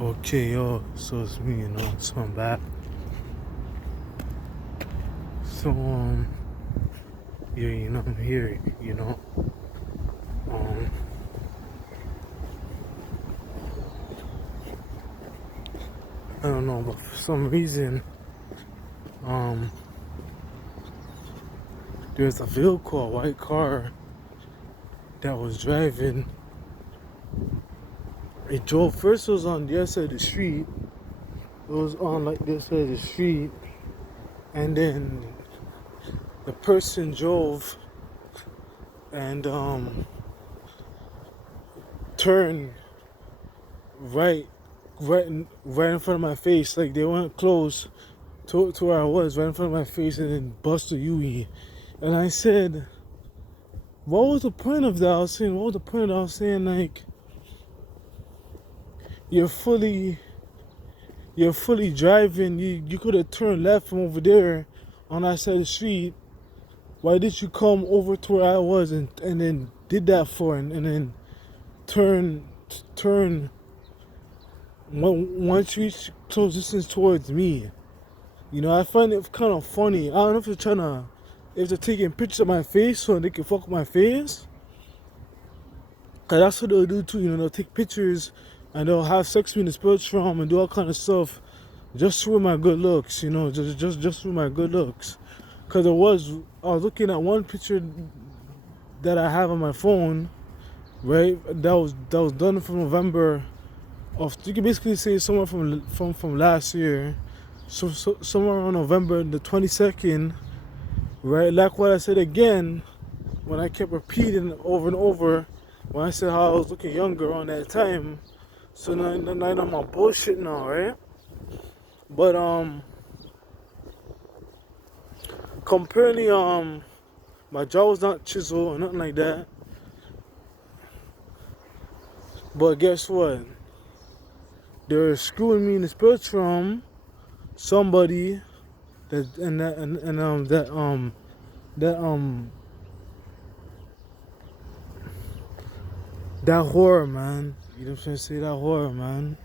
Okay, yo, so it's me, so I'm back. So, yeah, I'm here, Um, I don't know, but for some reason, um, there's a vehicle, a white car, that was driving. It drove, first it was on the other side of the street. It was on, like, this side of the street. And then the person drove and, turned right, right in front of my face. Like, they weren't close to where I was, right in front of my face, and then bust a UE. And I said, what was the point of that? I was saying, what was the point of that? I was saying, like, you're fully driving. You could have turned left from over there on that side of the street. Why did you come over to where I was and then did that for and then turn once you reach close distance towards me? I find it kind of funny. I don't know if they're taking pictures of my face so they can fuck with my face. Cause that's what they'll do too. They'll take pictures and they'll have sex with me in the spectrum and do all kind of stuff just through my good looks. Just through my good looks. Cause I was looking at one picture that I have on my phone, right? That was done from November of. You can basically say somewhere from last year. So somewhere around November the 22nd, right? Like what I said again, when I kept repeating over and over, when I said how I was looking younger on that time. So now I'm on bullshit now, right? But comparatively, my jaw was not chiseled or nothing like that. But guess what? They were screwing me in the spectrum. Somebody that horror, man. You know what I'm trying to say? That horror, man.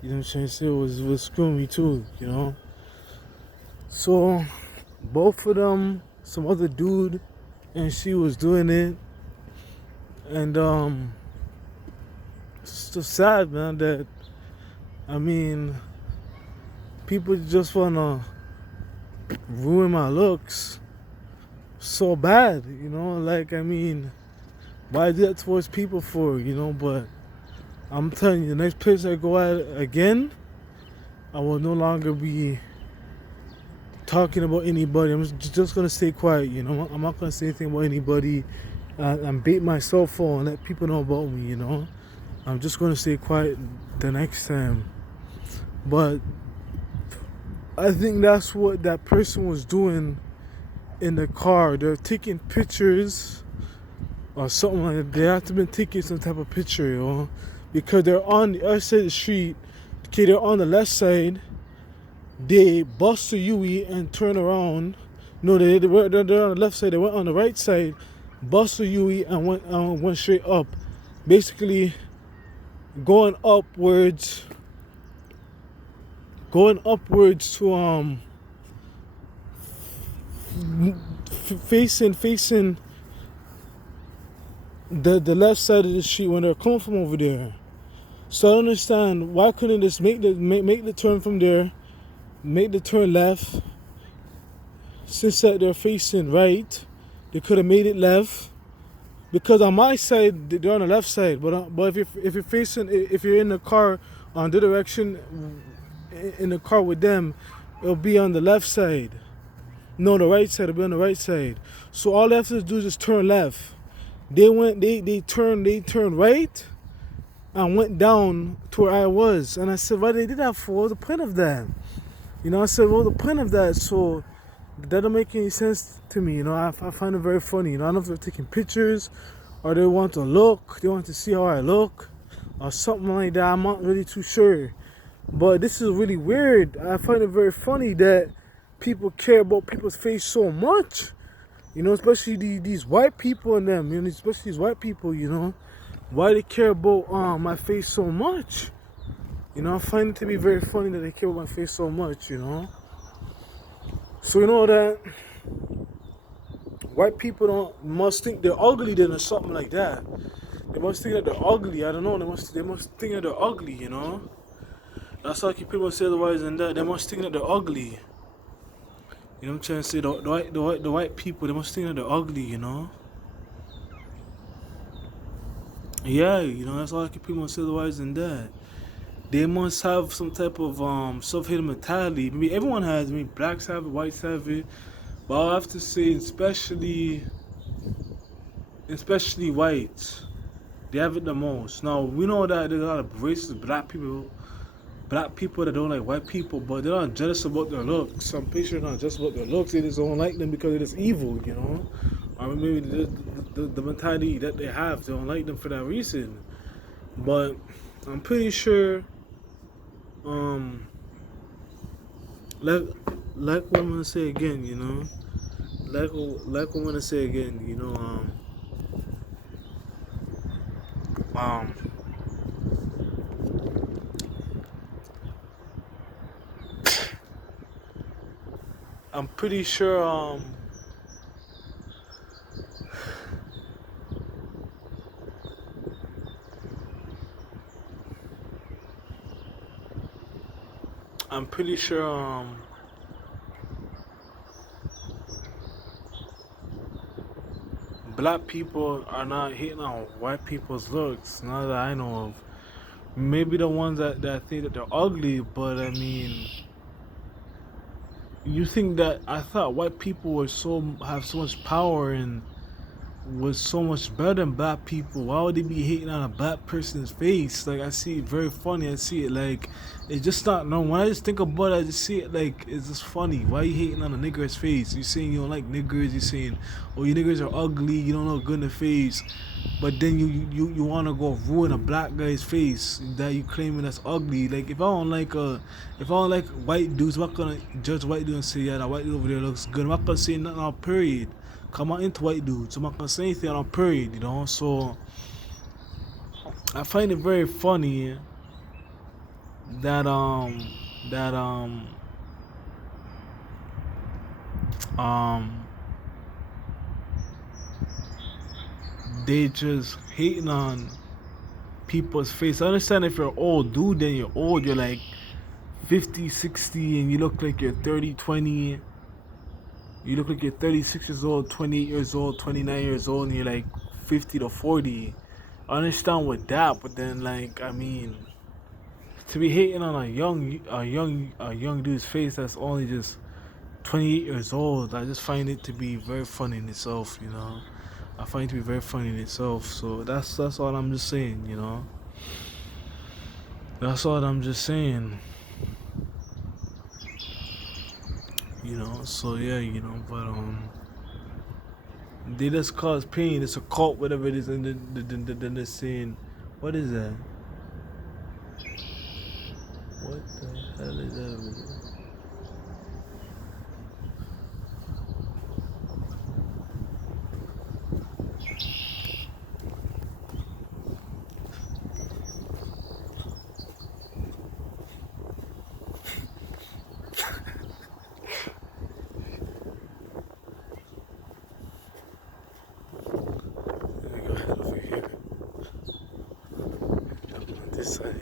You know what I'm trying to say? Was screwing me too, So both of them, some other dude and she was doing it. And it's so sad, man, that people just wanna ruin my looks so bad, why do that towards people for, but I'm telling you, the next place I go at again, I will no longer be talking about anybody. I'm just gonna stay quiet, I'm not gonna say anything about anybody and bait myself on and let people know about me, I'm just gonna stay quiet the next time. But I think that's what that person was doing in the car. They're taking pictures or something like that. They have to be taking some type of picture, because they're on the other side of the street. Okay, they're on the left side. They bust a UE and turn around. No, they're on the left side. They went on the right side, bust a UE and went straight up. Basically, going upwards to facing the left side of the street when they're coming from over there. So I don't understand, why couldn't they just make the turn from there, make the turn left? Since that they're facing right, they could have made it left. Because on my side, they're on the left side. But if you're in the car on the direction in the car with them, it'll be on the left side. No, the right side. It'll be on the right side. So all they have to do is just turn left. They turned right and went down to where I was. And I said, why they did that for? What was the point of that? I said, what was the point of that? So that don't make any sense to me. I find it very funny. I don't know if they're taking pictures or they want to look. They want to see how I look or something like that. I'm not really too sure. But this is really weird. I find it very funny that people care about people's face so much. Especially these white people and them. Especially these white people. Why they care about my face so much. You know, I find it to be very funny that they care about my face so much, you know. So you know that white people don't must think they're ugly then or something like that. They must think that they're ugly. I don't know. They must think that they're ugly, you know. That's how people say otherwise than that. They must think that they're ugly. You know what I'm trying to say? The white people, they must think that they're ugly, you know. Yeah, you know, that's all people must say otherwise than that. They must have some type of self-hating mentality. Maybe everyone has. I mean, blacks have it, whites have it, but I have to say, especially whites, they have it the most. Now we know that there's a lot of racist black people that don't like white people, but they're not jealous about their looks. I'm pretty sure they're not just about their looks. They just don't like them because it is evil, you know. Or maybe the mentality that they have, they don't like them for that reason. But I'm pretty sure, um, like what I'm gonna say again, you know, like what I'm gonna say again, you know, um, I'm pretty sure, I'm pretty sure, black people are not hating on white people's looks. Not that I know of. Maybe the ones that think that they're ugly, but I mean, you think that I thought white people were have so much power and was so much better than black people. Why would they be hating on a black person's face? Like I see it very funny. I see it like it's just not no. When I just think about it, I just see it like it's just funny. Why are you hating on a nigger's face? You saying you don't like niggers? You saying oh you niggers are ugly? You don't look good in the face. But then you want to go ruin a black guy's face that you claiming that's ugly. Like if I don't like white dudes, I'm not gonna judge white dudes and say yeah that white dude over there looks good. I'm not gonna say nothing on period. Come on into white dudes. So I'm not gonna say anything on period, you know. So I find it very funny that that um they just hating on people's face. I understand if you're old, dude, then you're old. You're like 50, 60, and you look like you're 30, 20. You look like you're 36 years old, 28 years old, 29 years old, and you're like 50 to 40. I understand with that, but then like I mean, to be hating on a young dude's face that's only just 28 years old, I just find it to be very funny in itself, you know. I find it to be very funny in itself. So that's all I'm just saying, you know. That's all I'm just saying, you know. So yeah, you know, but they just cause pain. It's a cult, whatever it is, and then they're saying, what is that? What the hell is that over there? Let me go ahead over here. Jump on this side.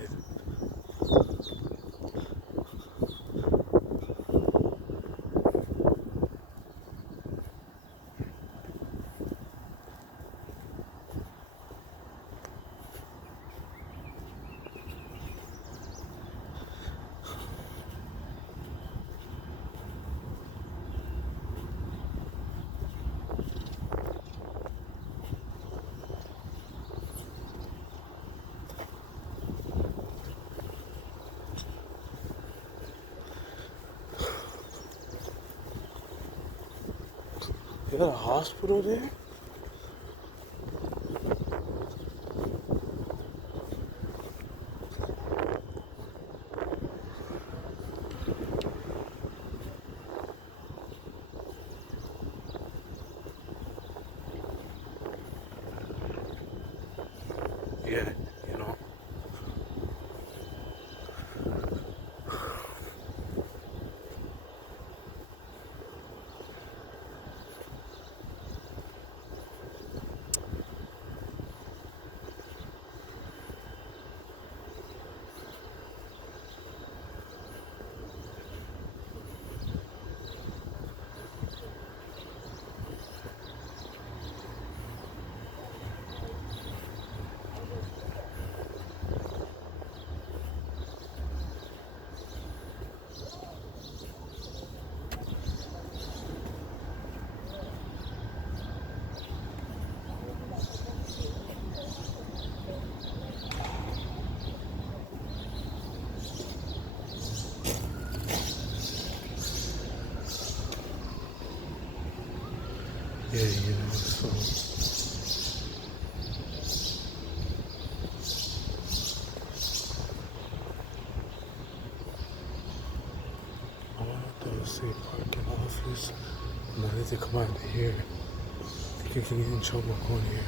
You got a hospital there? Yeah, you know. say parking office. And I need to come out of here. I think I can get in trouble going here.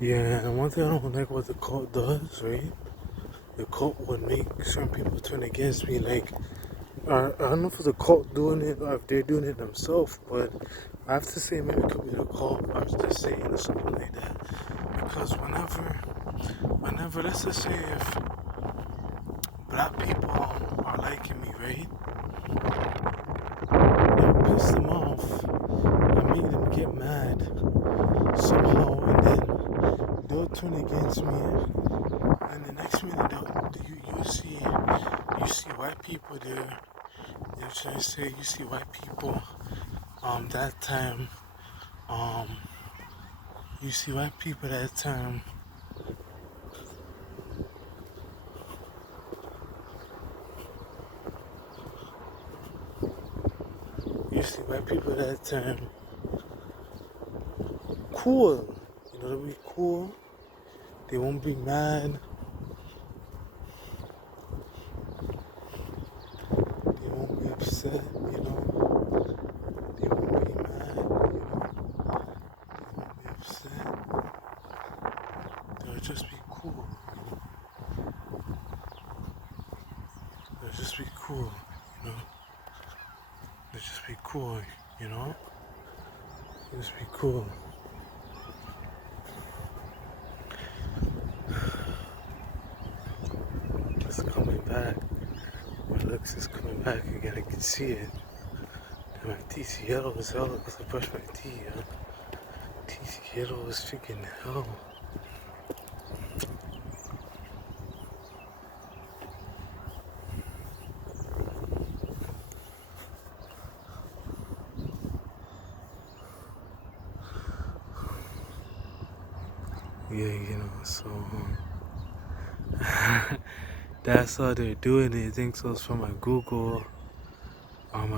Yeah, and one thing I don't like what the cult does, right? The cult would make certain people turn against me. Like, I don't know if it's a cult doing it or if they're doing it themselves, but I have to say maybe it could be the cult or just saying or something like that. Because whenever, let's just say if black people are liking me, right? It'll piss them off and make them get mad somehow, and then they'll turn against me, and the next minute you see white people there. They're trying to say you see white people. That time, you see white people that time. You see white people that time. Cool, you know, they'll be cool. They won't be mad. They won't be upset, you know. They won't be mad, you know. They won't be upset. They'll just be cool, you know. They'll just be cool, you know. They'll just be cool, you know. They'll just be cool. It's coming back. My looks is coming back again. I can see it. And my teeth yellow as hell because I brushed my teeth. Teeth yellow as freaking hell. Yeah, you know, so that's how they're doing it. I think so. It's from my Google, on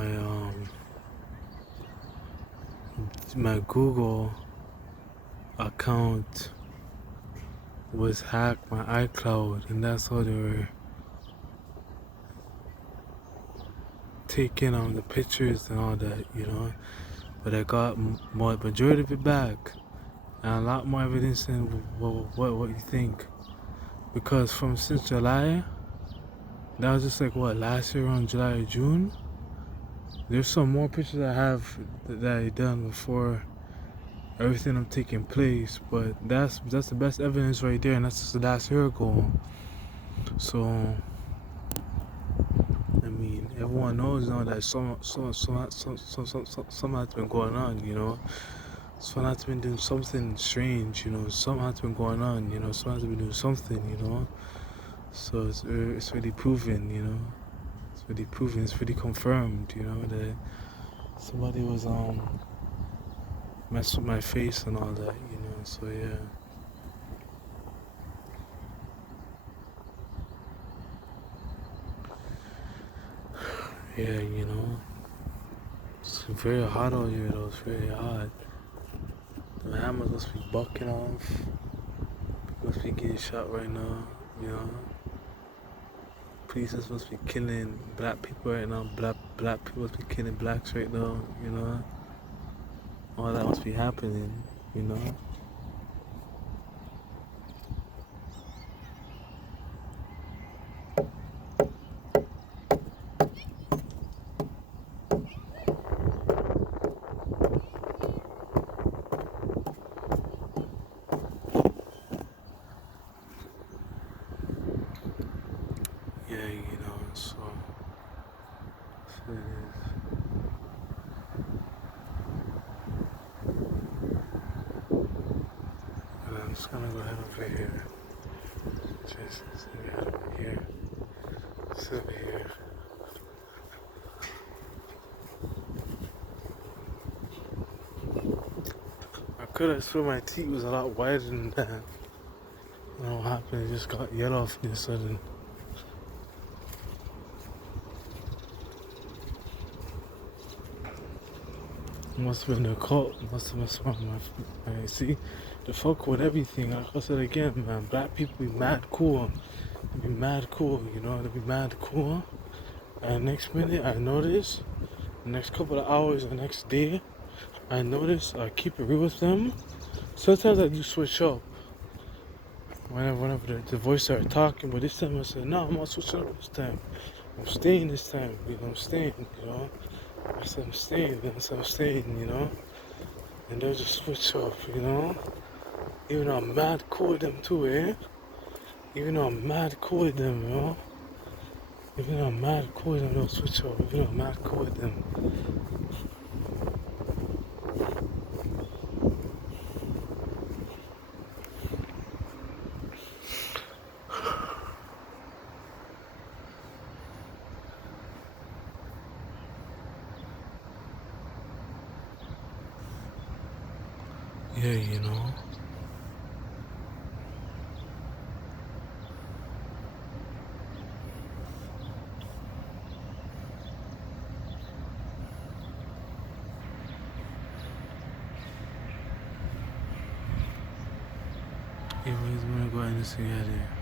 my Google account was hacked, my iCloud, and that's how they were taking the pictures and all that, you know. But I got majority of it back, and a lot more evidence than what you think. Because since July, that was just like what, last year around July or June. There's some more pictures I have that I done before everything I'm taking place, but that's the best evidence right there, and that's just the last year ago. So I mean, everyone knows now that something has been going on, you know. Someone has been doing something strange, you know. Something has been going on, you know. Someone has been doing something, you know. So it's really proven, you know. It's really proven. It's really confirmed, you know, that Somebody was mess with my face and all that, you know. So yeah. Yeah, you know. It's very hot out here though, it's very hot. The hammers must be bucking off. People must be getting shot right now, you know. Police must be killing black people right now. Black people must be killing blacks right now, you know. All that must be happening, you know. Yeah, you know, so it is. And I'm just gonna go ahead over here. Just head over here. Sit over here. I could have sworn my teeth was a lot wider than that. I don't know what happened, it just got yellow off me sudden. Must have been the cult, must have messed with my see, the fuck with everything. Like I said again, man, black people be mad cool. They be mad cool, you know, they be mad cool. And next minute I notice, the next couple of hours, the next day, I notice I keep it real with them. Sometimes I do switch up. Whenever the voice started talking, but this time I said, no, I'm not switching up this time. I'm staying this time, you know, I'm staying, you know. I said I'm staying, then I said I'm staying, you know. And they'll just switch up, you know. Even though I'm mad cool with them too, eh? Even though I'm mad cool with them, you know. Even though I'm mad cool with them, they'll switch up. Even though I'm mad cool with them. Yeah, you know. Anyways, I'm gonna go ahead and see you out there.